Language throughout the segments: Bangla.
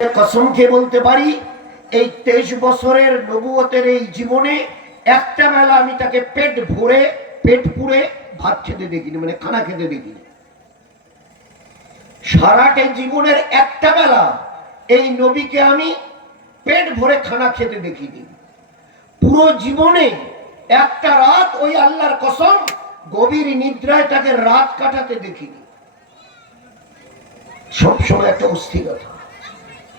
কসমকে বলতে পারি, এই তেইশ বছরের নবুয়তের এই জীবনে একটা বেলা আমি তাকে পেট ভরে, পেট পুড়ে ভাত খেতে দেখিনি মানে খানা খেতে দেখিনি। জীবনের একটা বেলা এই নবীকে আমি পেট ভরে খানা খেতে দেখিনি। পুরো জীবনে একটা রাত ওই আল্লাহর কসম গভীর নিদ্রায় তাকে রাত কাটাতে দেখিনি। সবসময় একটা অস্থিরতা।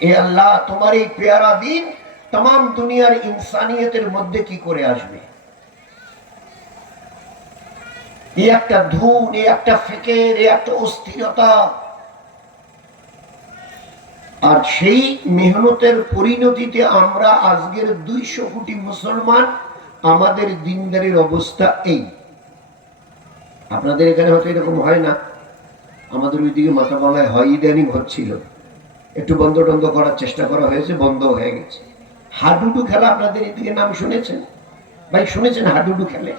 এ আল্লাহ, তোমার এই পেয়ারা দিন তাম দুনিয়ার ইনসানিয়তের মধ্যে কি করে আসবে? এই একটা ধুন এই একটা ফেকের এই একটা অস্থিরতা। আর সেই মেহনতের পরিণতিতে আমরা আজকের দুইশো কোটি মুসলমান, আমাদের দিনদারির অবস্থা এই। আপনাদের এখানে হয়তো এরকম হয় না। আমাদের ওইদিকে মাথা বাংলায় হয়, ইদানিং হচ্ছিল। একটু বন্ধ টন্ধ করার চেষ্টা করা হয়েছে, বন্ধ হয়ে গেছে। হাডুডু খেলা আপনাদের এদিকে নাম শুনেছেন? ভাই, শুনেছেন হাডুডু খেলে?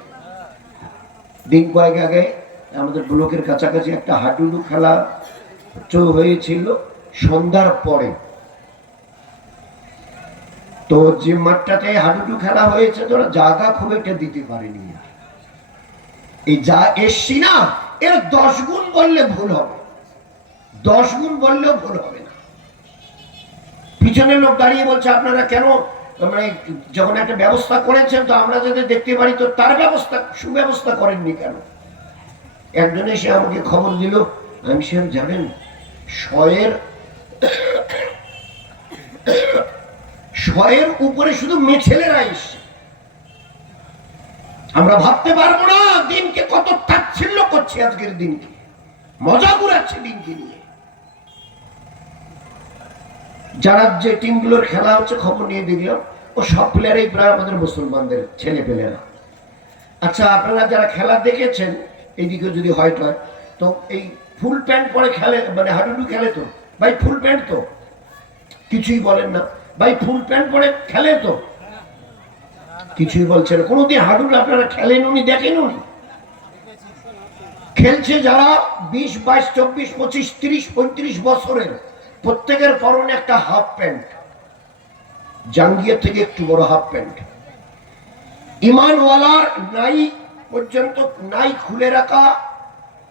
দিন কয়েক আগে আমাদের ব্লকের কাছাকাছি একটা হাডুডু খেলা হয়েছিল সন্ধ্যার পরে। তো যে মাঠটাতে হাডুডু খেলা হয়েছে, তোরা জায়গা খুব একটা দিতে পারেনি এই যা এসছি না, এর দশ গুণ বললে ভুল হবে। দশ গুণ বললেও ভুল হবে না। পিছনের লোক দাঁড়িয়ে বলছে, আপনারা কেন মানে যখন একটা ব্যবস্থা করেছেন, তো আমরা যাতে দেখতে পারি, তো তার ব্যবস্থা, সুব্যবস্থা করেননি কেন? একজন এসে আমাকে খবর দিল, আমি সে জানেন, শয়ের শয়ের উপরে শুধু মেছেলেরা এসছে। আমরা ভাবতে পারব না, দিনকে কত তাচ্ছিল্য করছে আজকের দিনকে। মজা ঘুরাচ্ছে দিনকে নিয়ে। যারা যে টিমগুলোর খেলা হচ্ছে, খবর নিয়ে দেখলাম ও সব প্লেয়ারই প্রায় আমাদের মুসলমানদের ছেলে পেলেরা আচ্ছা আপনারা যারা খেলা দেখেছেন এইদিকে যদি হয় টয় তো এই ফুল প্যান্ট পরে খেলে মানে হাডুডু খেলে তো? ভাই, ফুল প্যান্ট তো? কিছুই বলেন না। ভাই, ফুল প্যান্ট পরে খেলে তো? কিছুই বলছে না। কোনোদিন হাডুডু আপনারা খেলেন উনি, দেখেন উনি? খেলছে যারা বিশ, বাইশ, চব্বিশ, পঁচিশ, তিরিশ, পঁয়ত্রিশ বছরের। প্রত্যেকের পরনে একটা হাফ প্যান্ট জাঙ্গিয়া থেকে একটু বড় হাফ প্যান্ট ইমানওয়ালার নাই পর্যন্ত নাই খুলে রাখা,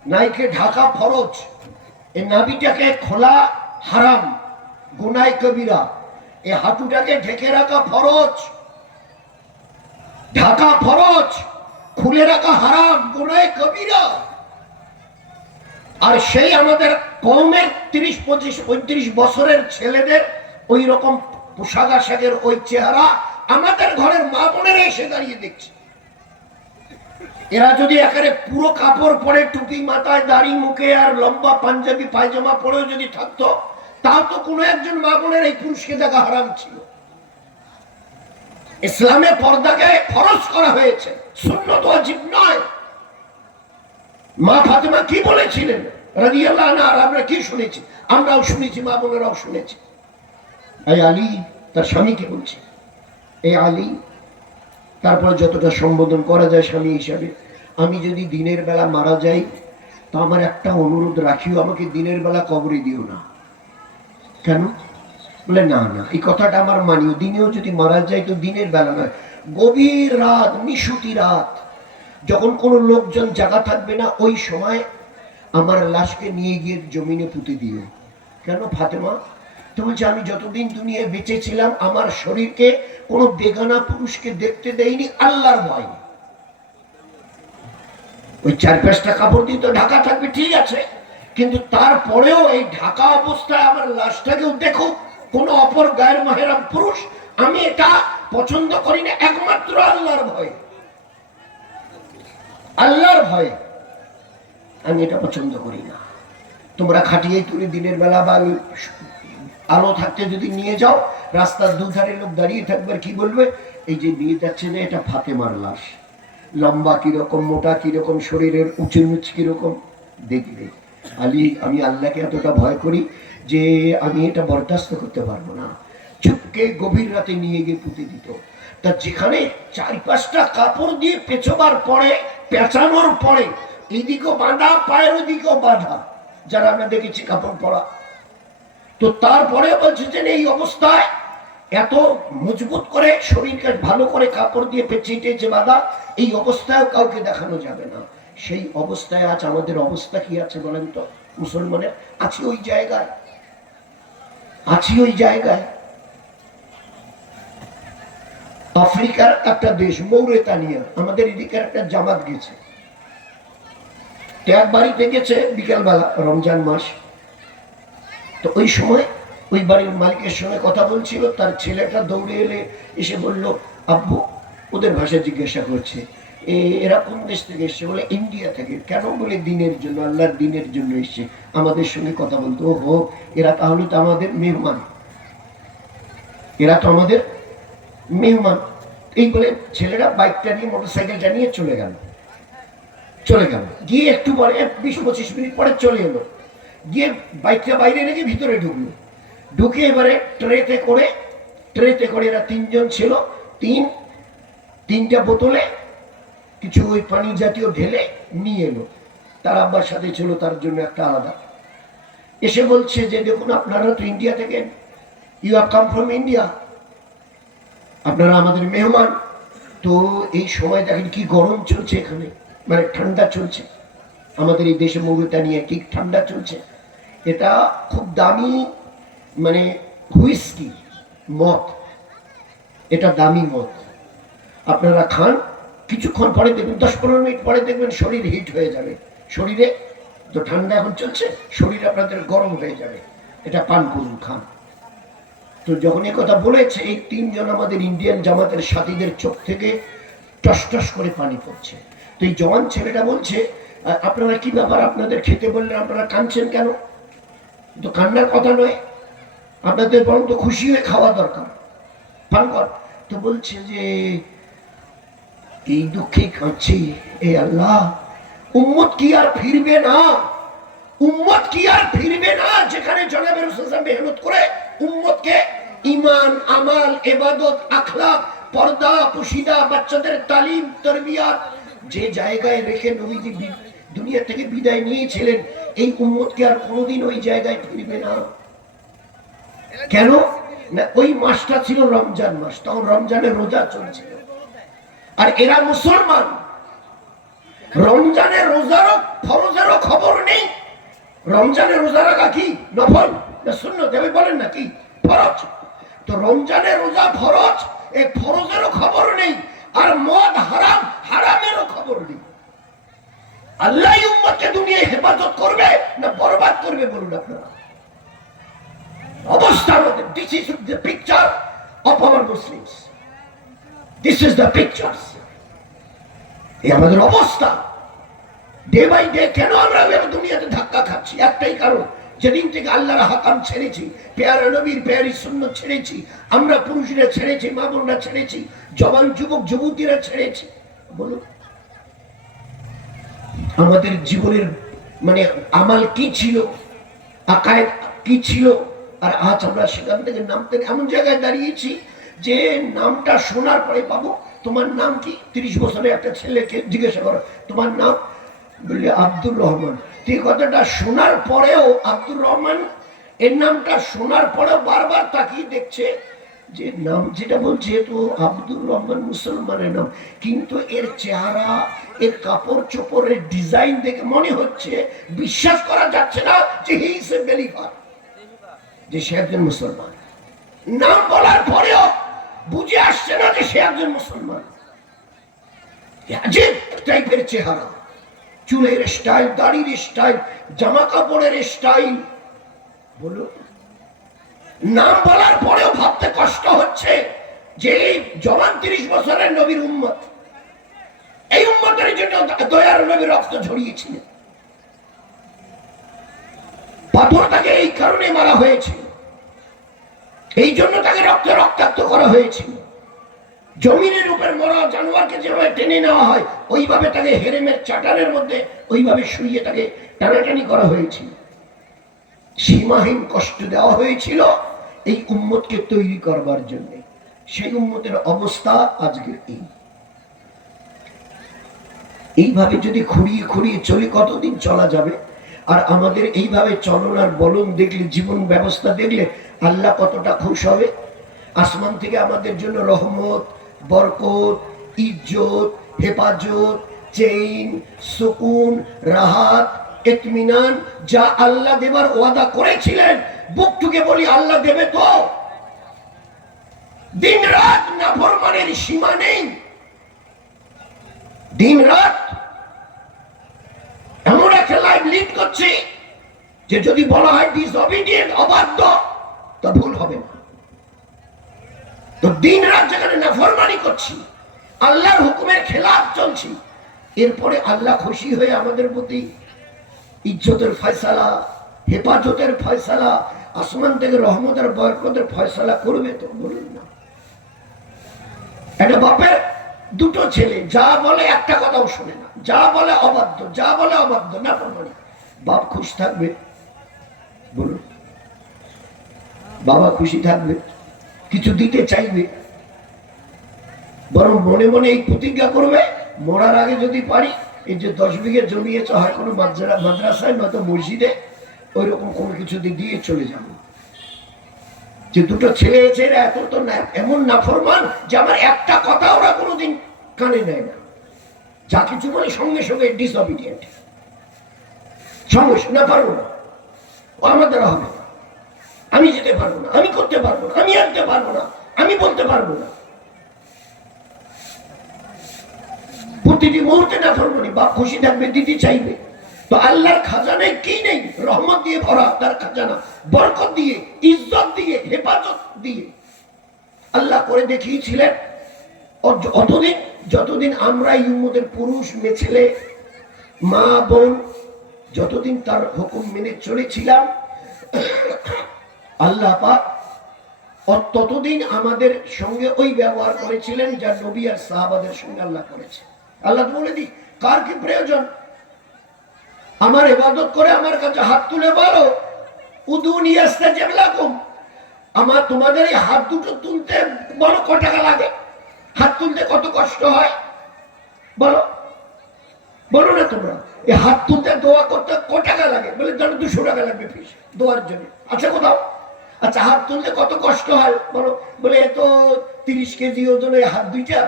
নাইকে ঢাকা ফরজ। এই নাবিটাকে খোলা হারাম গুনাই কবিরা। এই হাঁটুটাকে ঢেকে রাখা ফরজ। ঢাকা ফরজ, খুলে রাখা হারাম গুনাই কবিরা। আর সেই আমাদের কমের তিরিশ, পঁচিশ, পঁয়ত্রিশ বছরের ছেলেদের ওই রকম পোশাক আশাকের ওই চেহারা আমাদের ঘরের মা বোনেরা এসে দাঁড়িয়ে দেখছে। এরা যদি একেবারে পুরো কাপড় পরে টুপি মাথায়, দাড়ি, মুখে আর লম্বা পাঞ্জাবি, পায়জামা পরেও যদি থাকতো, তাও তো কোনো একজন মা বোনের এই পুরুষকে দেখা হারাম ছিল। ইসলামে পর্দাকে ফরজ করা হয়েছে। সুন্নত ওয়াজিব নয়। মা ফাতেমা কি বলেছিলেন? রাদিয়াল্লাহু আনহা, আর আমরা কি শুনেছি? আমরাও শুনেছি, মা বোনেরাও শুনেছি। এই আলী তার স্বামীকে বলছে। এই আলী, তারপরে যতটা সম্বোধন করা যায় স্বামী হিসাবে, আমি যদি দিনের বেলা মারা যাই, তো আমার একটা অনুরোধ রাখিও, আমাকে দিনের বেলা কবরে দিও না। কেন? বলে, না না, এই কথাটা আমার মানিও। দিনেও যদি মারা যায় তো দিনের বেলা নয়। গভীর রাত, নিশুতি রাত। যখন কোনো লোকজন জায়গা থাকবে না, ওই সময় আমার লাশকে নিয়ে গিয়ে জমিনে পুঁতে দিও। কেন ফাতেমা? তো বলছে আমি যতদিন দুনিয়ায় বেঁচে ছিলাম, আমার শরীরকে কোনো বেগানা পুরুষকে দেখতে দেয়নি, আল্লাহর ভয়। ওই চার পাঁচটা কাপড় দিয়ে তো ঢাকা থাকবে, ঠিক আছে। কিন্তু তারপরেও এই ঢাকা অবস্থায় আমার লাশটাকেও দেখো, কোনো অপর গায়ের মাহেরাম পুরুষ, আমি এটা পছন্দ করি না একমাত্র আল্লাহর ভয়। আল্লাহর ভয় আমি এটা পছন্দ করি না। তোমরা খাটিয়ে তুলে দিনের বেলা বা আলো থাকতে যদি নিয়ে যাও, রাস্তার দুধারে লোক দাঁড়িয়ে থাকবে কি বলবে? এই যে নিয়ে যাচ্ছে না, এটা ফাতেমার লাশ। লম্বা কীরকম, মোটা কীরকম, শরীরের উঁচু নিচ কীরকম? দেখবে। আলী, আমি আল্লাহকে এতটা ভয় করি যে আমি এটা বরদাস্ত করতে পারব না। চুপকে গভীর রাতে নিয়ে গিয়ে পুঁতে দিত। তা যেখানে চার পাঁচটা কাপড় দিয়ে পেছবার পরে, পেঁচানোর পরে, এদিকেও বাঁধা, পায়ের ওদিকেও বাঁধা, যারা আমরা দেখেছি কাপড় পরা। তো তারপরে বলছে যে এই অবস্থায় এত মজবুত করে, শরীরকে ভালো করে কাপড় দিয়ে পেঁচিয়ে টেঁচে বাঁধা, এই অবস্থায় কাউকে দেখানো যাবে না। সেই অবস্থায় আজ আমাদের অবস্থা কি আছে বলেন তো, মুসলমানের? আছি ওই জায়গায়। আছি ওই জায়গায়। আফ্রিকার একটা দেশ, মৌরেতানিয়া, আমাদের এদিকে একটা জামাত গেছে। এক বাড়িতে গেছে বিকেলবেলা, রমজান মাস। তো ওই সময় ওই বাড়ির মালিকের সঙ্গে কথা বলছিল, তার ছেলেটা দৌড়ে এলে এসে বলল, আব্বু, ওদের ভাষা জিজ্ঞাসা করছে। এরা কোন দেশ থেকে এসছে? বলে, ইন্ডিয়া থেকে। কেন বলে, দিনের জন্য, আল্লাহর দিনের জন্য এসছে। আমাদের সঙ্গে কথা বলতো। ও, এরা তাহলে তো আমাদের মেহমান। এরা তো আমাদের মেহমান, এই বলে ছেলেরা বাইকটা নিয়ে মোটরসাইকেলটা নিয়ে চলে গেল। চলে গেল। গিয়ে একটু পরে, বিশ পঁচিশ মিনিট পরে চলে এলো। গিয়ে বাইকটা বাইরে রেখে ভিতরে ঢুকলো। ঢুকে এবারে ট্রেতে করে ট্রেতে করে এরা তিনজন ছিল। তিন, তিনটা বোতলে কিছু ওই পানি জাতীয় ঢেলে নিয়ে এলো। তার আব্বার সাথে ছিল, তার জন্য একটা আলাদা। এসে বলছে যে, দেখুন, আপনারা তো ইন্ডিয়া থেকে you are come from India আপনারা আমাদের মেহমান। তো এই সময় দেখেন কি গরম চলছে এখানে মানে ঠান্ডা চলছে। আমাদের এই দেশে নিয়ে ঠিক ঠান্ডা চলছে। এটা খুব দামি মানে হুইস্কি মদ। এটা দামি মদ। আপনারা খান, কিছুক্ষণ পরে দেখবেন, দশ পনেরো মিনিট পরে দেখবেন শরীর হিট হয়ে যাবে। শরীরে তো ঠান্ডা এখন চলছে, শরীর আপনাদের গরম হয়ে যাবে। এটা পান করুন, খান। তো যখন কথা বলেছে, এই তিনজন আমাদের ইন্ডিয়ান জামাতের সাথীদের চোখ থেকে টস টস করে পানি পড়ছে। তো এই জওয়ান ছেলেটা বলছে আপনারা কি ব্যাপার আপনাদের খেতে বললে আপনারা কাঁদছেন কেন? তো কান্নার কথা নয়, আপনাদের বরং তো খুশি হয়ে খাওয়া দরকার। পান কর। তো বলছে যে, এই দুঃখে কাঁদছি এ আল্লাহ। উম্মত কি আর ফিরবে না? উম্মত কি আর ফিরবে না? যেখানে জনাবের মেহনত করে। উম্মতকে ইমান আমাল এবাদত আখলাক, পর্দা, পুশিদা, বাচ্চাদের তালিম, তরবিয়াত যে জায়গায় রেখে নবীজি দুনিয়া থেকে বিদায় নিয়েছিলেন, এই উম্মতকে আর কোনোদিন ওই জায়গায় ফিরবে না। কেন? না, ওই মাসটা ছিল রমজান মাস, তখন রমজানের রোজা চলছিল। আর এরা মুসলমান। রমজানের রোজারও ফরজেরও খবর নেই। রমজানের রোজা রাখা কি? নফল। না বলেন না ফরজ। তো রমজানের রোজা ফরজ এই ফরজেরও খবর নেই, আর মদ হারাম, হারামেরও খবর নেই। আল্লাহ উম্মতকে দুনিয়ায় হেফাজত করবে না বরবাদ করবে বলুন আপনারা? অবস্থার মধ্যে this is the picture of our Muslims this is the pictures এই আমাদের অবস্থা। ডে বাই ডে কেন আমরা দুনিয়াতে ধাক্কা খাচ্ছি? একটাই কারণ যেদিন থেকে আল্লাহর হাকাম ছেড়েছি, পেয়ারা নবীর পেয়ারি শূন্য ছেড়েছি, আমরা পুরুষরা ছেড়েছি, মা বোনরা ছেড়েছি, জবান যুবক যুবতীরা ছেড়েছি। বলুন, আমাদের জীবনের মানে আমাল কি ছিল আকায় কি ছিল, আর আজ আমরা সেখান থেকে নামতে এমন জায়গায় দাঁড়িয়েছি যে নামটা শোনার পরে পাবো তোমার নাম কি? তিরিশ বছরের একটা ছেলেকে জিজ্ঞাসা করো, তোমার নাম? বললে আব্দুর রহমান। এই কথাটা শোনার পরেও আব্দুর রহমান, এর নামটা শোনার পরেও বারবার তাকিয়ে দেখছে যে নাম যেটা বলছে তো আব্দুর রহমান মুসলমানের নাম। কিন্তু এর চেহারা, এর কাপড় চোপড়ের ডিজাইন দেখে মনে হচ্ছে, বিশ্বাস করা যাচ্ছে না যে হি বেলিভার যে সে একজন মুসলমান। নাম বলার পরেও বুঝে আসছে না যে সে একজন মুসলমান। টাইপের চেহারা। চুলের স্টাইল দাড়ির স্টাইল জামা কাপড়ের স্টাইল বলুন নাম বলার পরেও ভাবতে কষ্ট হচ্ছে যে এই তিরিশ বছরের নবীর উম্মত। এই উম্মতের জন্য দয়ার নবীর রক্ত ঝরিয়েছিলেন। পাথর তাকে এই কারণে মারা হয়েছিল। এই জন্য তাকে রক্তে রক্তাক্ত করা হয়েছিল। জমিনের উপর মরা জানোয়ারকে যেভাবে টেনে নেওয়া হয়, ওইভাবে তাকে হেরেমের চাটানের মধ্যে ওইভাবে শুইয়ে তাকে টানাটানি করা হয়েছিল। সীমাহীন কষ্ট দেওয়া হয়েছিল এই উম্মতকে তৈরি করবার জন্য। সেই উম্মতের অবস্থা আজকে এই। এইভাবে যদি খুঁড়িয়ে খুঁড়িয়ে চলে, কতদিন চলা যাবে? আর আমাদের এইভাবে চলন আর বলন দেখলে, জীবন ব্যবস্থা দেখলে আল্লাহ কতটা খুশ হবে? আসমান থেকে আমাদের জন্য রহমত বরকত, ইজ্জত, হেফাজত, চেইন, সুকুন, রাহাত এতমিনান যা আল্লাহ দেবার ওয়াদা করেছিলেন বুকটুকে বলি আল্লাহ দেবে তো। দিন রাত নাফরমানের সীমা নেই। দিন রাত এমন একটা লাইফ লিড করছে যে যদি বলা হয় ডিসঅবিডিয়েন্ট অবাধ্য, তা ভুল হবে না। তো দিন রাত যেখানে নাফরমানি করছি, আল্লাহর হুকুমের খেলাফ চলছি, এরপরে আল্লাহ খুশি হয়ে আমাদের প্রতি ইজ্জতের ফয়সালা, হেফাজতের ফয়সালা, আসমান থেকে রহমতের বরকতের ফয়সালা করবে তো বলুন না। একটা বাপের দুটো ছেলে, যা বলে একটা কথাও শোনে না, যা বলে অবাধ্য, যা বলে অবাধ্য না প্রমাণে বাপ খুশি থাকবে, বলুন। বাবা খুশি থাকবে। কিছু দিতে চাইবে। বরং মনে মনে এই প্রতিজ্ঞা করবে, মরার আগে যদি পারি, এই যে দশ বিঘে জমিয়েছে, হয় কোনো মাদ্রা- মাদ্রাসায়, নয়তো মসজিদে ওই রকম কোনো কিছু দিয়ে চলে যাব। যে দুটো ছেলে এসে এত তো এমন নাফরমান যে আমার একটা কথা ওরা কোনোদিন কানে নেয় না। যা কিছু বলে সঙ্গে সঙ্গে ডিসঅবিডিয়েন্ট সঙ্গে না পারব না। দ্বারা হবে। না আমি যেতে পারব না, আমি করতে পারব না, আমি আনতে পারব না, আমি বলতে পারব না। প্রতিটি মুহূর্তে না ফরমানি বাপ খুশি থাকবে, দিদি চাইবে। তো আল্লাহর খাজানায় কি নেই? রহমত দিয়ে ভরা, তার খাজানা। বরকত দিয়ে, ইজ্জত দিয়ে, হেফাজত দিয়ে। আল্লাহ করে দেখিয়েছিলেন অতদিন, যতদিন আমরা ইউমদের পুরুষ মেয়ে ছেলে, মা বোন, যতদিন তার হুকুম মেনে চলেছিলাম আল্লাহ পাক ততদিন আমাদের সঙ্গে ওই ব্যবহার করেছিলেন যা নবী আর সাহাবাদের সঙ্গে আল্লাহ করেছে। আল্লাহ বলে দি কার কি প্রয়োজন? আমার ইবাদত করে আমার কাছে হাত তুলে বলো। আমার তোমাদের এই হাত দুটো তুলতে বলো ক টাকা লাগে? হাত তুলতে কত কষ্ট হয়? বলো। বলো না তোমরা, এই হাত তুলতে দোয়া করতে ক টাকা লাগে? বলে দুশো টাকা লাগবে ফিস দোয়ার জন্য। আচ্ছা কোথাও? আচ্ছা হাত তুলতে কত কষ্ট হয়? বলো, বলে এ তো তিরিশ কেজি ওজনের হাত, দুইটা?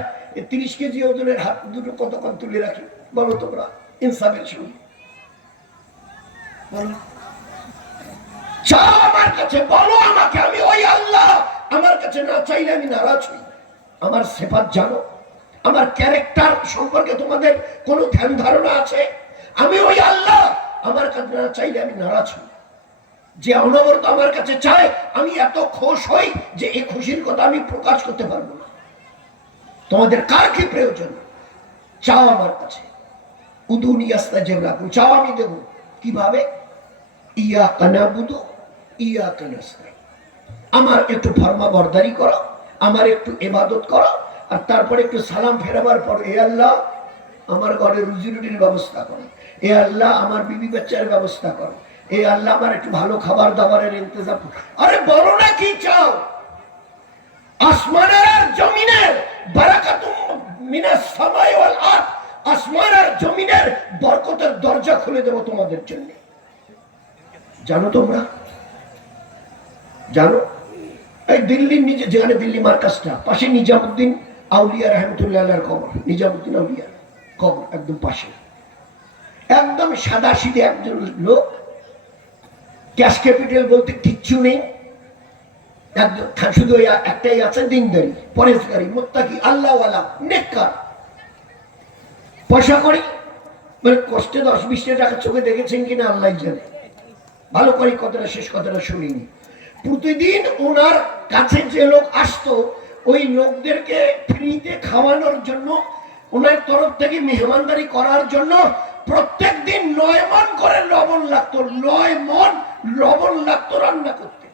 তিরিশ কেজি ওজনের হাত দুটো কতক্ষণ তুলে রাখি? বলো তোমরা, ইনসাফের সঙ্গে। বলো। চাও আমার কাছে, বলো আমাকে, আমি ওই আল্লাহ। আমার কাছে না চাইলে আমি নারাজ হই। আমার সেফাত জানো? আমার ক্যারেক্টার সম্পর্কে তোমাদের কোনো ধ্যান ধারণা আছে? আমি ওই আল্লাহ। আমার কাছে না চাইলে আমি নারাজ হই। যে অনবরত আমার কাছে চায়, আমি এত খুশ হই যে এই খুশির কথা আমি প্রকাশ করতে পারব না। তোমাদের কার কি প্রয়োজন? চাও আমার কাছে। উদুনি আস্তা জেবরাকু, চাও আমি দেবো। কীভাবে? ইয়া কানাবুদু ইয়া কানাস্তাই আমার একটু ফরমা বরদারি করো, আমার একটু এবাদত করো, আর তারপরে একটু সালাম ফেরাবার পর, এ আল্লাহ, আমার ঘরে রুজি রুটির ব্যবস্থা করো। এ আল্লাহ, আমার বিবি বাচ্চার ব্যবস্থা করো। এ আল্লাহ আমার একটু ভালো খাবার দাবারের ইন্তজাম আরে বলো না কি চাও? আসমানের আর জমিনের বারাকাতুম মিনাস ওয়াল আসমান আর জমিনের বরকতের দরজা খুলে দেব তোমাদের জন্য। জানো তোমরা? জানো? এই দিল্লির নিজে যেখানে দিল্লি মার্কাজটা, পাশে নিজামুদ্দিন আউলিয়া রহমতুল্লাহ কবর, নিজামুদ্দিন আউলিয়া কবর, একদম পাশে। একদম সাদা সিধে একজন লোক ক্যাশ ক্যাপিটাল বলতে কিচ্ছু নেই। শুধু একটাই আছে, দিনদারি, পরেশগারি, মোত্তাকি, আল্লাহওয়ালা, নেককার। পয়সা করি মানে কষ্টে দশ বিশটা টাকা চোখে দেখেছেন কিনা আল্লাহ জানে। ভালো করে, কথাটা শেষ, কথাটা শুনিনি। প্রতিদিন ওনার কাছে যে লোক আসতো, ওই লোকদেরকে ফ্রিতে খাওয়ানোর জন্য, ওনার তরফ থেকে মেহমানদারি করার জন্য প্রত্যেক দিন নয় মন করে লবণ লাগতো, নয় মন লবণ লাগতো রান্না করতে।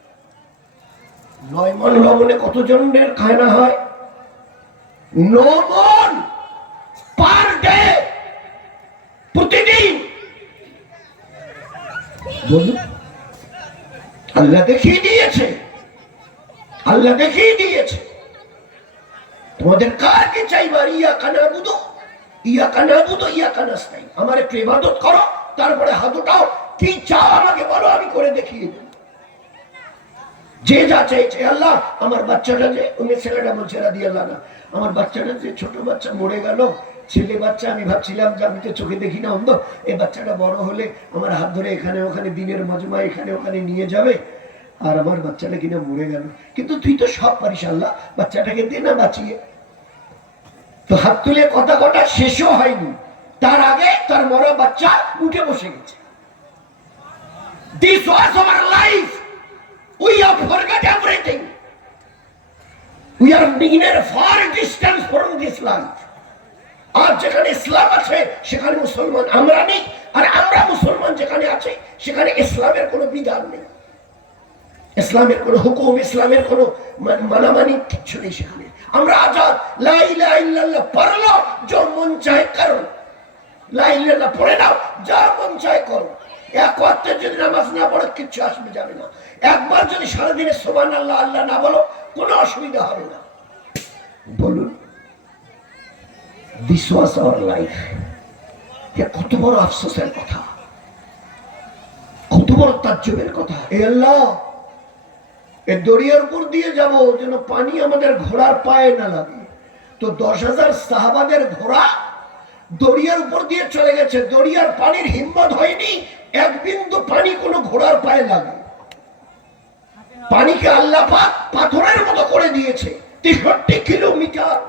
নয় মন লবণে কতজনের খায়না হয়? ন মন পার ডে প্রতিদিন। বলুন। আল্লাহ দেখিয়ে দিয়েছে। আল্লাহ দেখিয়ে দিয়েছে। তোমাদের কার কে চাইবার ইয়া কানা বুধো ইয়া কানা বুধো ইয়া কানাস্তাই আমার একটু ইবাদত করো, তারপরে হাত উঠাও কি চাও আমাকে বলো, আমি করে দেখিয়ে যে যা চাইছে, আল্লাহ, আমার বাচ্চাটা যে উনি ছেলেটা বলছে রাদি আল্লাহ না আমার বাচ্চাটা যে ছোট বাচ্চা মরে গেল, ছেলে বাচ্চা, আমি ভাবছিলাম যে আমি তো চোখে দেখি না, অন্ধ। এই বাচ্চাটা বড় হলে আমার হাত ধরে এখানে, ওখানে, দিনের মজমা এখানে, ওখানে নিয়ে যাবে। আর আমার বাচ্চাটা কিনা মরে গেল। কিন্তু তুই তো সব পারিস, আল্লাহ। বাচ্চাটাকে দে না বাঁচিয়ে। তো হাত তুলে কথা কটা শেষও হয়নি। তার আগে তার মরা বাচ্চা উঠে বসে গেছে। This was our life we have forgot everything. We are a far distance from this life আর যেখানে ইসলাম আছে, সেখানে মুসলমান আমরা নেই। আর আমরা মুসলমান যেখানে আছে, সেখানে ইসলামের কোনো বিধান নেই। ইসলামের কোনো হুকুম, ইসলামের কোনো মান- মানামানি কিচ্ছু নেই সেখানে। আমরা আজাদ। লাইলা ইল্লাল্লাহ পড়ল, যা মন চায় করো। লাইল্লাহ পড়ে নাও, যা মন চায় করো। এক যদি নামাজ না পড়ো, কিচ্ছু আসবে যাবে না। একবার যদি সারাদিনে সোমান আল্লাহ আল্লাহ না বলো, কোনো অসুবিধা হবে না। বলুন দিস ওয়াজ আওয়ার লাইফ কত বড় আফসোসের কথা। কত বড় তাজ্জবের কথা। এ আল্লাহ, এ দরিয়ার উপর দিয়ে যাব যেন পানি আমাদের ঘোড়ার পায়ে না লাগে। তো দশ হাজার সাহাবাদের ঘোড়া দরিয়ার উপর দিয়ে চলে গেছে। দরিয়ার পানির হিম্মত হয়নি। এক বিন্দু পানি কোনো ঘোড়ার পায়ে লাগে পানিকে আল্লাহ পাথরের মতো করে দিয়েছে। তেষট্টি কিলোমিটার।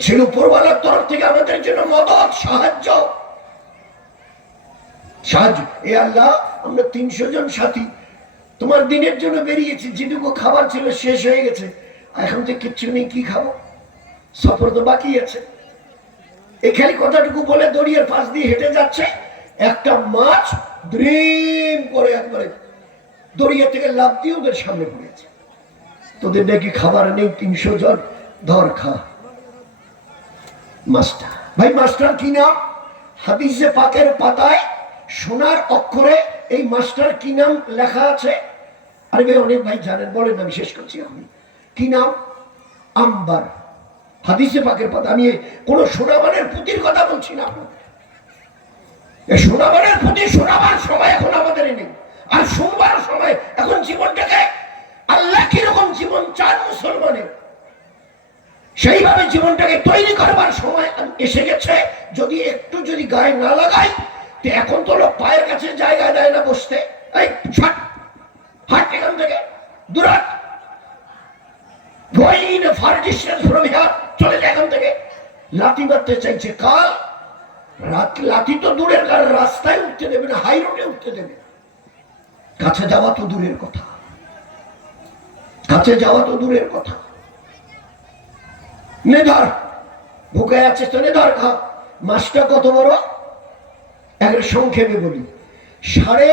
ছিল উপরওয়ালার তরফ থেকে আমাদের জন্য মদত, সাহায্য। সাহায্য। এ আল্লাহ, আমরা তিনশো জন সাথী। তোমার দিনের জন্য বেরিয়েছি। যেটুকু খাবার ছিল শেষ হয়ে গেছে। এখন তো কিচ্ছু নেই, কি খাব? সফর তো বাকি আছে। এই খালি কথাটুকু বলে দড়িয়ার পাশ দিয়ে হেঁটে যাচ্ছে। একটা মাছ দ্রিম করে একবারে দড়িয়া থেকে লাভ দিয়ে ওদের সামনে পড়েছে। তোদের নাকি খাবার নেই তিনশো জন? ধর খা। মাস্টার। ভাই, মাস্টার কি নাম? হাদিসে পাকের পাতায় সোনার অক্ষরে এই মাস্টার কি নাম লেখা আছে? আরে ভাই, অনেক ভাই জানেন, বলেন আমি শেষ করছি আমি কি নাম? আম্বার। হাদিসে পাকের পাতা আমি কোনো সোনাবানের পুঁতির কথা বলছি না। সোনাবানের পুঁতি সোনাবার সময় এখন আমাদের নেই। আর সোমবার সময় এখন জীবনটাকে আল্লাহ কীরকম জীবন চান মুসলমানের? সেইভাবে জীবনটাকে তৈরি করবার সময় এসে গেছে। যদি একটু যদি গায়ে না লাগাই, তো এখন তো লোক পায়ের কাছে জায়গা দেয় না বসতে। এই ছাট হাট এখান থেকে। দূরাট গোয়িং ফ্রম হিয়ার চলে যায় এখান থেকে লাঠি মারতে চাইছে লাঠি তো দূরের রাস্তায় উঠতে দেবে না, হাই রোডে উঠতে দেবে না। কাছে যাওয়া তো দূরের কথা। কাছে যাওয়া তো দূরের কথা। নে ধর ভুকে আছে তো নে ধর খা। মাছটা কত বড়? একটা সংক্ষেপে বলি। সাড়ে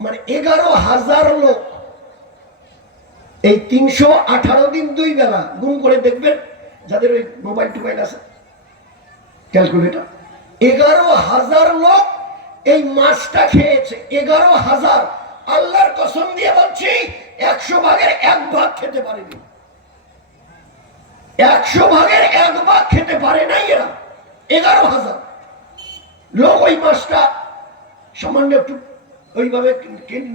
মানে এগারো হাজার লোক। এই তিনশো আঠারো দিন দুই বেলা গুণ করে দেখবেন যাদের ওই মোবাইল টোবাইল আছে ক্যালকুলেটর এগারো হাজার লোক এই মাছটা খেয়েছে, এগারো হাজার। আল্লাহর কসম দিয়ে বলছি, একশো ভাগের এক ভাগ খেতে পারেনি। একশো ভাগের এক ভাগ খেতে পারে নাই এরা। এগারো হাজার। লোক ওই মাছটা সামান্য একটু ওইভাবে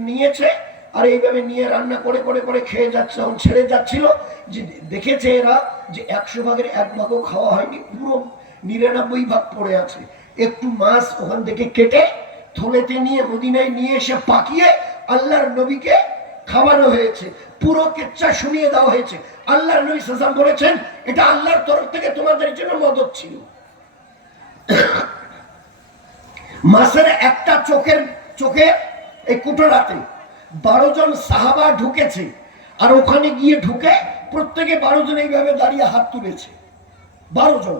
নিয়েছে আর এইভাবে নিয়ে রান্না করে করে করে খেয়ে যাচ্ছে যখন ছেড়ে যাচ্ছিল। যে দেখেছে এরা যে একশো ভাগের এক ভাগও খাওয়া হয়নি, পুরো নিরানব্বই ভাগ পড়ে আছে। একটু মাছ ওখান থেকে কেটে থলেতে নিয়ে, মদিনায় নিয়ে এসে পাকিয়ে আল্লাহর নবীকে খাওয়ানো হয়েছে। পুরো কেচ্চা শুনিয়ে দেওয়া হয়েছে। আল্লাহর নবী সাসাম বলেছেন, এটা আল্লাহর তরফ থেকে তোমাদের জন্য মদত ছিল। মাসের একটা চোখের, চোখে এই কুটোরাতে বারো জন সাহাবা ঢুকেছে, আর ওখানে গিয়ে ঢুকে প্রত্যেকে বারো জন এইভাবে দাঁড়িয়ে হাত তুলেছে। বারো জন।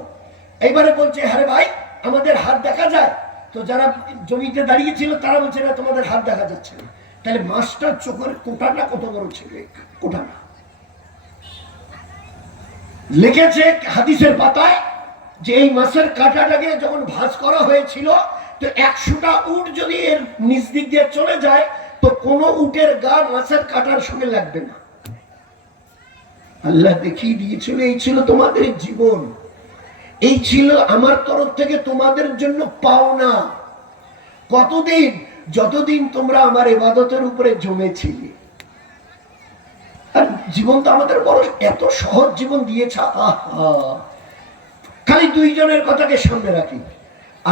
এইবারে বলছে হ্যাঁ ভাই, আমাদের হাত দেখা যায়? তো যারা জমিতে দাঁড়িয়ে ছিল তারা বলছে, না, তোমাদের হাত দেখা যাচ্ছে না। তাহলে মাস্টার চোখের কোটাটা কত বড় ছিল? কোটাটা লিখেছে হাদিসের পাতায় যে এই মাছের কাঁটাটাকে যখন ভাঁজ করা হয়েছিল, তো একশোটা উট যদি এর নিচ দিক দিয়ে চলে যায় তো কোনো উটের গা মাছের কাটার সঙ্গে লাগবে না। আল্লাহ দেখিয়ে দিয়েছিল এই ছিল তোমাদের জীবন। এই ছিল আমার তরফ থেকে তোমাদের জন্য পাওনা। কতদিন? যতদিন তোমরা আমার ইবাদতের উপরে জমেছিলে। আর জীবন তো আমাদের বড় এত সহজ জীবন দিয়েছে খালি দুইজনের কথাকে সামনে রাখি।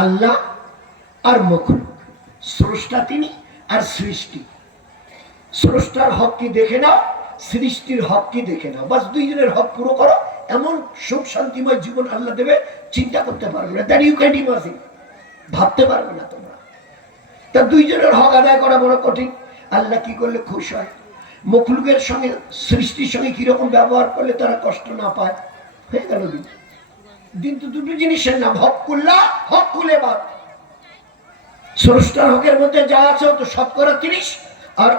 আল্লাহ আর মখলুক। স্রষ্টা তিনি আর সৃষ্টি। স্রষ্টার হক কি দেখে নাও, সৃষ্টির হক কি দেখে নাও। বাস দুইজনের হক পুরো করো, এমন সুখ শান্তিময় জীবন আল্লাহ দেবে, চিন্তা করতে পারবে না। দ্যাট ইউ ক্যান ইমাজিন ভাবতে পারবে না তোমরা। তা দুইজনের হক আদায় করা বড় কঠিন। আল্লাহ কি করলে খুশ হয়? মখলুকের সঙ্গে, সৃষ্টির সঙ্গে কীরকম ব্যবহার করলে তারা কষ্ট না পায়? হয়ে গেল দিন। দিন তো দুটো জিনিসের নাম, হক কুল্লা, হক কুলে বাদ স্রষ্টার হকের মধ্যে যা আছে তো শতকরা তিরিশ। আর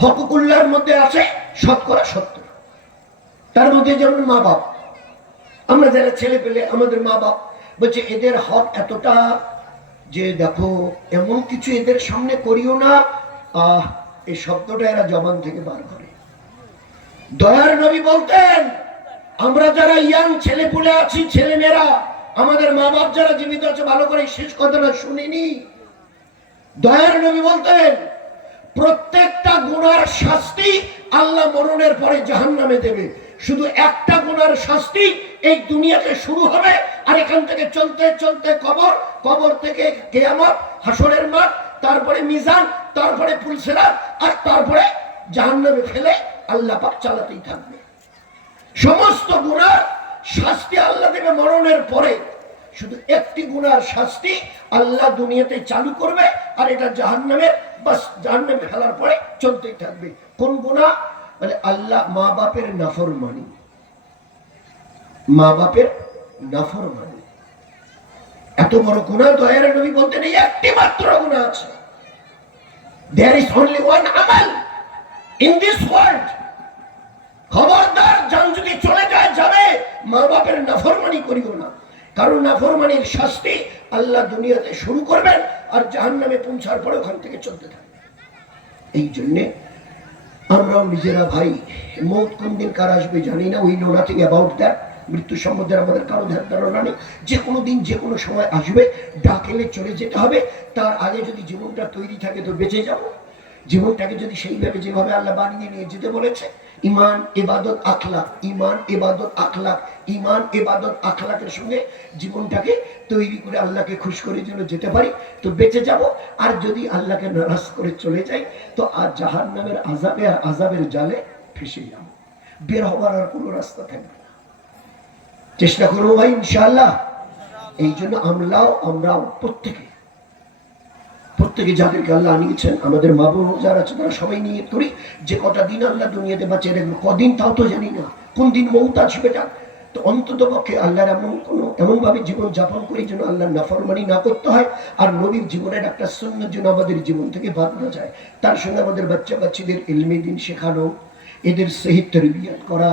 হকুকুল্লার মধ্যে আছে শতকরা সত্তর। তার মধ্যে যেমন মা বাপ। আমরা যারা ছেলে পেলে আমাদের মা বাপ বলছে, এদের হক এতটা যে দেখো, এমন কিছু এদের সামনে করিও না। আহ, এই শব্দটা এরা জবান থেকে বার করে। দয়ার নবী বলতেন, আমরা যারা ইয়াং ছেলে পুলে আছি ছেলে মেয়েরা আমাদের মা বাপ যারা জীবিত আছে, ভালো করে শেষ কথাটা শুনিনি। দয়ার নবী বলতেন, প্রত্যেকটা গুনার শাস্তি আল্লাহ মরণের পরে জাহান নামে দেবে। শুধু একটা গুনার শাস্তি এই দুনিয়াতে শুরু হবে, আর এখান থেকে চলতে চলতে কবর কবর থেকে কেয়ামত, হাসরের মাঠ, তারপরে মিজান, তারপরে পুলসেরা, আর তারপরে জাহান নামে ফেলে আল্লাহ পাক চালাতেই থাকবে। সমস্ত গুণার শাস্তি আল্লাহ দেবে মরণের পরে। শুধু একটি গুণার শাস্তি আল্লাহ দুনিয়াতে চালু করবে, আর এটা জাহান্নামের, বাস জাহান্নামে ফেলার পরে চলতেই থাকবে। কোন গুণা মানে আল্লাহ মা বাপের নাফরমানি। মা বাপের নাফরমানি। এত বড় গুণা দয়ার নবী বলতে নেই একটি মাত্র গুণা আছে। দেয়ার ইজ অনলি ওয়ান আমাল ইন দিস ওয়ার্ল্ড খবরদার যান যদি চলে যায় যাবে মা বাপের নাফরমানি করিও না। কারণ নাফরমানির শাস্তি আল্লাহ দুনিয়াতে শুরু করবেন আর জাহান নামে পৌঁছার পরে ওখান থেকে চলতে থাকবে এই জন্যে আমরাও নিজেরা ভাই, মৌত কোন দিন কার আসবে জানি না we know nothing about that মৃত্যু সম্বন্ধে আমাদের কারও ধ্যান ধারণা নেই। যে কোনো দিন, যে কোনো সময় আসবে, ডাকেলে চলে যেতে হবে। তার আগে যদি জীবনটা তৈরি থাকে তো বেঁচে যাব। জীবনটাকে যদি সেইভাবে যেভাবে আল্লাহ বানিয়ে নিয়ে যেতে বলেছে ইমান এবাদত আখলাক। ইমান এবাদত আখলাক। ইমান এবাদত আখলাকের সঙ্গে জীবনটাকে তৈরি করে আল্লাহকে খুশ করে যেন যেতে পারি, তো বেঁচে যাব। আর যদি আল্লাহকে নারাজ করে চলে যাই, তো আর জাহান নামের আজাবে আর আজাবের জালে ফেসে যাব। বের হবার আর কোনো রাস্তা থাকবে না। চেষ্টা করব ভাই, ইনশাআল্লাহ। এই জন্য আমরাও আমরাও প্রত্যেকে প্রত্যেকে যাদেরকে আল্লাহ আনিয়েছেন আমাদের মা বোন যারা আছে, তারা সবাই নিয়ে করি যে কটা দিন আল্লাহ দুনিয়াতে বাঁচিয়ে রাখবে, কদিন তাও তো জানি না। কোন দিন মৌত আসবে এটা তো অন্তত পক্ষে আল্লাহর এমন কোনো, এমনভাবে জীবন যাপন করি যেন আল্লাহর নাফরমানি না করতে হয়, আর নবীর জীবনের একটা সন্ন্যের জন্য আমাদের জীবন থেকে বাদ না যায়। তার সঙ্গে আমাদের বাচ্চা বাচ্চাদের ইলমি দিন শেখানো, এদের সহিত তরবিয়াত করা,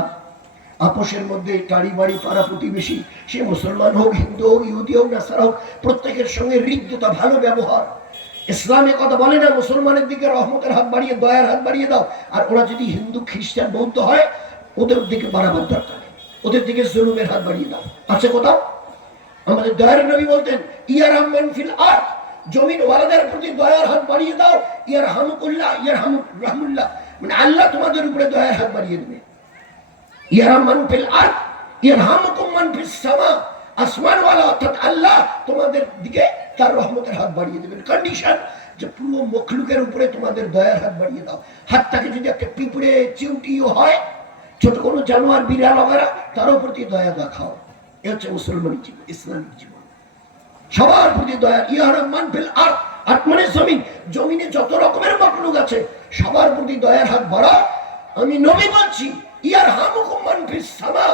আপোষের মধ্যে টাড়ি বাড়ি, পাড়া প্রতিবেশী, সে মুসলমান হোক, হিন্দু হোক, ইহুদি হোক, নাসারা হোক, প্রত্যেকের সঙ্গে হৃদ্যতা, ভালো ব্যবহার। ইসলামে কথা বলে না, মুসলমানের দিকে রহমতের হাত বাড়িয়ে, দয়ার হাত বাড়িয়ে দাও। আর ওরা যদি হিন্দু, খ্রিস্টান, বৌদ্ধ হয়, ওদের দিকে বাড়াবার দরকার ওদের দিকে জুলুমের হাত বাড়িয়ে দাও। আছে কোথাও আমাদের দয়ার নবী বলতেন ইয়ার রহমান ফিল আর্থ জমিন ওয়ালাদের প্রতি দয়ার হাত বাড়িয়ে দাও ইয়ার হামুকুল্লাহ ইয়ার হামু রহমুল্লাহ। মানে আল্লাহ তোমাদের উপরে দয়ার হাত বাড়িয়ে দেবে। ইয়ারামান ফিল আর্থ ইয়ারহামুকুম মান ফিস সামা। আসমানওয়ালা অর্থাৎ আল্লাহ তোমাদের দিকে তার রহমতের হাত বাড়িয়ে দেবেন। কন্ডিশন যে পুরো মখলুকের উপরে তোমাদের দয়ার হাত বাড়িয়ে দাও। হাতটাকে যদি একটা পিঁপড়ে চিউটিও হয়, ছোট কোনো জানোয়ার, বিড়াল ওগেরা তারও প্রতি দয়া দেখাও। এ হচ্ছে মুসলমান জীবন, ইসলামিক জীবন। সবার প্রতি দয়া ইয়ারহামান ফিল আর্থ আর্থ মানে জমিন, জমিনে যত রকমের মখলুক আছে, সবার প্রতি দয়ার হাত বাড়া আমি নবী বলছি ইয়ার হামুকুমান ফিস সামা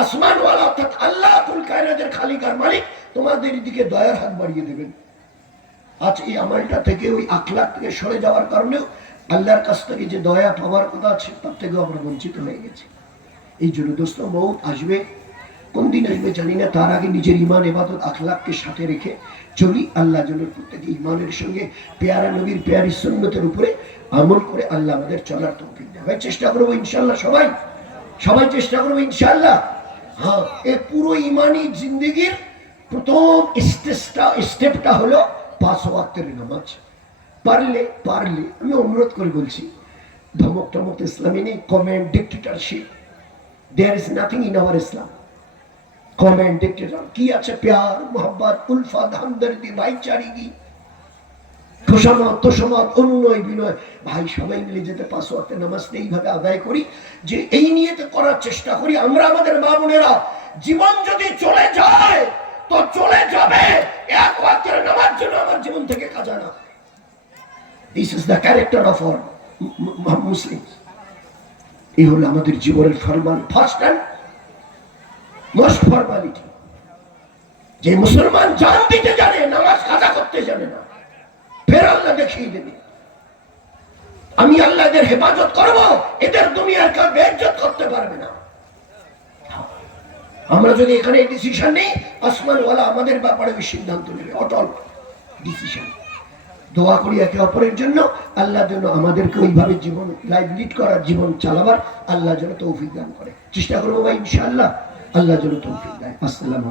আসমানওয়ালা অর্থাৎ আল্লাহ কুল কায়নাতের খালিকার মালিক, তোমাদের দিকে দয়ার হাত বাড়িয়ে দেবেন। আজ এই আমলটা থেকে, ওই আখলাখ থেকে সরে যাওয়ার কারণেও আল্লাহর কাছ থেকে যে দয়া পাওয়ার কথা আছে, তার থেকেও আমরা বঞ্চিত হয়ে গেছি। এই জন্য দোস্ত মৌত আসবে, কোন দিন আসবে জানি না, তার আগে নিজের ইমান এবাদত আখলাককে সাথে রেখে চলি। আল্লাহ যেন প্রত্যেকে ইমানের সঙ্গে পেয়ারা নবীর, পেয়ারি সন্ন্যতের উপরে আমল করে আল্লাহ আমাদের চলার তৌফিক দেয়। চেষ্টা করব ইনশাল্লাহ সবাই? সবাই চেষ্টা করব ইনশাল্লাহ? হ্যাঁ এ পুরো ইমানি জিন্দিগির প্রথম স্টেজটা, স্টেপটা হলো পাঁচ ওয়াক্তের নামাজ। পারলে পারলে, আমি অনুরোধ করে বলছি, ধমক টমক ইসলামী নেই comment dictatorship there is nothing in our Islam comment dictator কি আছে প্যার মোহাম্মত উলফাত হামদর্দি ভাইচারিগি খোসামত, তোষমত, অনুনয়, বিনয়। ভাই, সবাই মিলে যেতে পাঁচ ওয়াক্তের নামাজটা এইভাবে আদায় করি যে এই নিয়েতে করার চেষ্টা করি। আমরা আমাদের মা বোনেরা, জীবন যদি চলে যায়, তো চলে যাবে। এক ওয়াক্তের নামাজ জন্য আমার জীবন থেকে কাজা না this is the character of our Muslim এই হলো আমাদের জীবনের ফরমান ফার্স্ট অ্যান্ড মোস্ট যে মুসলমান জান দিতে জানে, নামাজ কাজা করতে জানে না। ফের আল্লাহ দেখিয়ে দেবে। আমি আল্লাহ এদের হেফাজত করব, এদের দুনিয়ার কেউ বেজ্জত করতে পারবে না। আমরা যদি এখানে ডিসিশন নেই, আসমানওয়ালা আমাদের ব্যাপারে ওই সিদ্ধান্ত নেবে। অটল ডিসিশন দোয়া করি একে অপরের জন্য, আল্লাহ যেন আমাদেরকে ওইভাবে জীবন লাইফ লিড করার জীবন চালাবার আল্লাহ যেন তৌফিক দান করে। চেষ্টা করব ভাই, ইনশাআল্লাহ, আল্লাহ যেন তৌফিক দেয়। আসসালামু